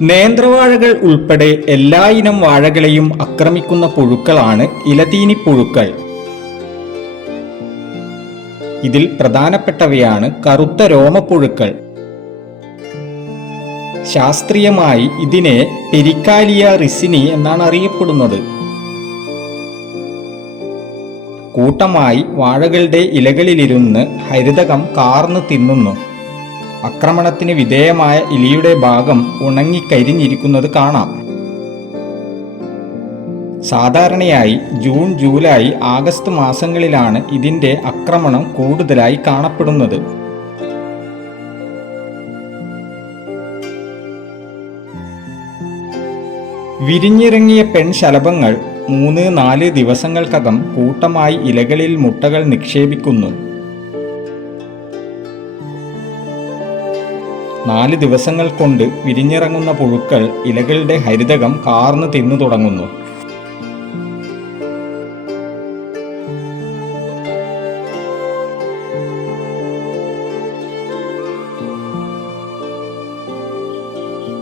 നേന്ത്രവാഴകൾ ഉൾപ്പെടെ എല്ലാ ഇനം വാഴകളെയും ആക്രമിക്കുന്ന പുഴുക്കളാണ് ഇലതീനി പുഴുക്കൾ. ഇതിൽ പ്രധാനപ്പെട്ടവയാണ് കറുത്ത രോമപ്പുഴുക്കൾ. ശാസ്ത്രീയമായി ഇതിനെ പെരിക്കാലിയ റിസിനി എന്നാണ് അറിയപ്പെടുന്നത്. കൂട്ടമായി വാഴകളുടെ ഇലകളിലിരുന്ന് ഹരിതകം കാർന്ന് തിന്നുന്നു. ആക്രമണത്തിന് വിധേയമായ ഇലിയുടെ ഭാഗം ഉണങ്ങിക്കരിഞ്ഞിരിക്കുന്നത് കാണാം. സാധാരണയായി ജൂൺ ജൂലൈ ആഗസ്റ്റ് മാസങ്ങളിലാണ് ഇതിന്റെ ആക്രമണം കൂടുതലായി കാണപ്പെടുന്നത്. വിരിഞ്ഞിറങ്ങിയ പെൺശലഭങ്ങൾ മൂന്ന് നാല് ദിവസങ്ങൾക്കകം കൂട്ടമായി ഇലകളിൽ മുട്ടകൾ നിക്ഷേപിക്കുന്നു. നാല് ദിവസങ്ങൾ കൊണ്ട് വിരിഞ്ഞിറങ്ങുന്ന പുഴുക്കൾ ഇലകളുടെ ഹരിതകം കാർന്നു തിന്നു തുടങ്ങുന്നു.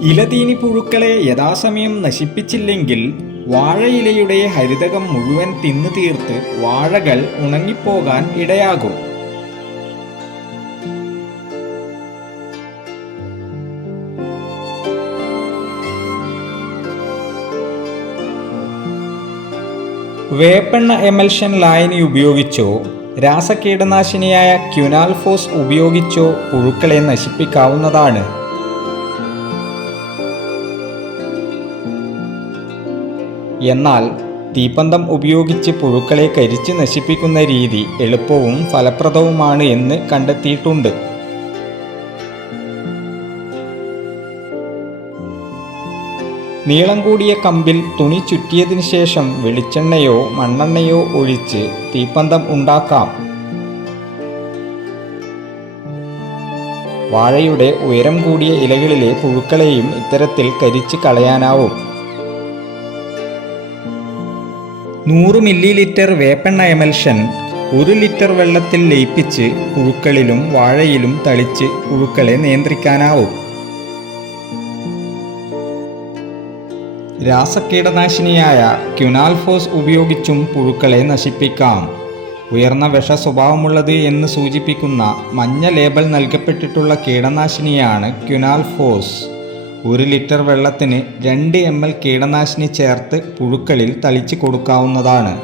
ഇലതീനി പുഴുക്കളെ യഥാസമയം നശിപ്പിച്ചില്ലെങ്കിൽ വാഴയിലയുടെ ഹരിതകം മുഴുവൻ തിന്നു തീർത്ത് വാഴകൾ ഉണങ്ങിപ്പോകാൻ ഇടയാകും. വേപ്പെണ്ണ എമൽഷൻ ലായനി ഉപയോഗിച്ചോ? രാസകീടനാശിനിയായ ക്യുനാൽഫോസ് ഉപയോഗിച്ചോ? പുഴുക്കളെ നശിപ്പിക്കാവുന്നതാണ്. എന്നാൽ തീപ്പന്തം ഉപയോഗിച്ച് പുഴുക്കളെ കരിച്ച് നശിപ്പിക്കുന്ന രീതി എളുപ്പവും ഫലപ്രദവുമാണ് എന്ന് കണ്ടെത്തിയിട്ടുണ്ട്. നീളം കൂടിയ കമ്പിൽ തുണി ചുറ്റിയതിനു ശേഷം വെളിച്ചെണ്ണയോ മണ്ണെണ്ണയോ ഒഴിച്ച് തീപ്പന്തം ഉണ്ടാക്കാം. വാഴയുടെ ഉയരം കൂടിയ ഇലകളിലെ പുഴുക്കളെയും ഇത്തരത്തിൽ കരിച്ച് കളയാനാവും. നൂറ് മില്ലി ലിറ്റർ വേപ്പെണ്ണ എമൽഷൻ ഒരു ലിറ്റർ വെള്ളത്തിൽ ലയിപ്പിച്ച് പുഴുക്കളിലും വാഴയിലും തളിച്ച് പുഴുക്കളെ നിയന്ത്രിക്കാനാവും. രാസകീടനാശിനിയായ ക്യുനാൽഫോസ് ഉപയോഗിച്ചും പുഴുക്കളെ നശിപ്പിക്കാം. ഉയർന്ന വിഷ സ്വഭാവമുള്ളത് എന്ന് സൂചിപ്പിക്കുന്ന മഞ്ഞ ലേബൽ നൽകപ്പെട്ടിട്ടുള്ള കീടനാശിനിയാണ് ക്യുനാൽഫോസ്. ഒരു ലിറ്റർ വെള്ളത്തിന് രണ്ട് എം എൽ കീടനാശിനി ചേർത്ത് പുഴുക്കളിൽ തളിച്ചു കൊടുക്കാവുന്നതാണ്.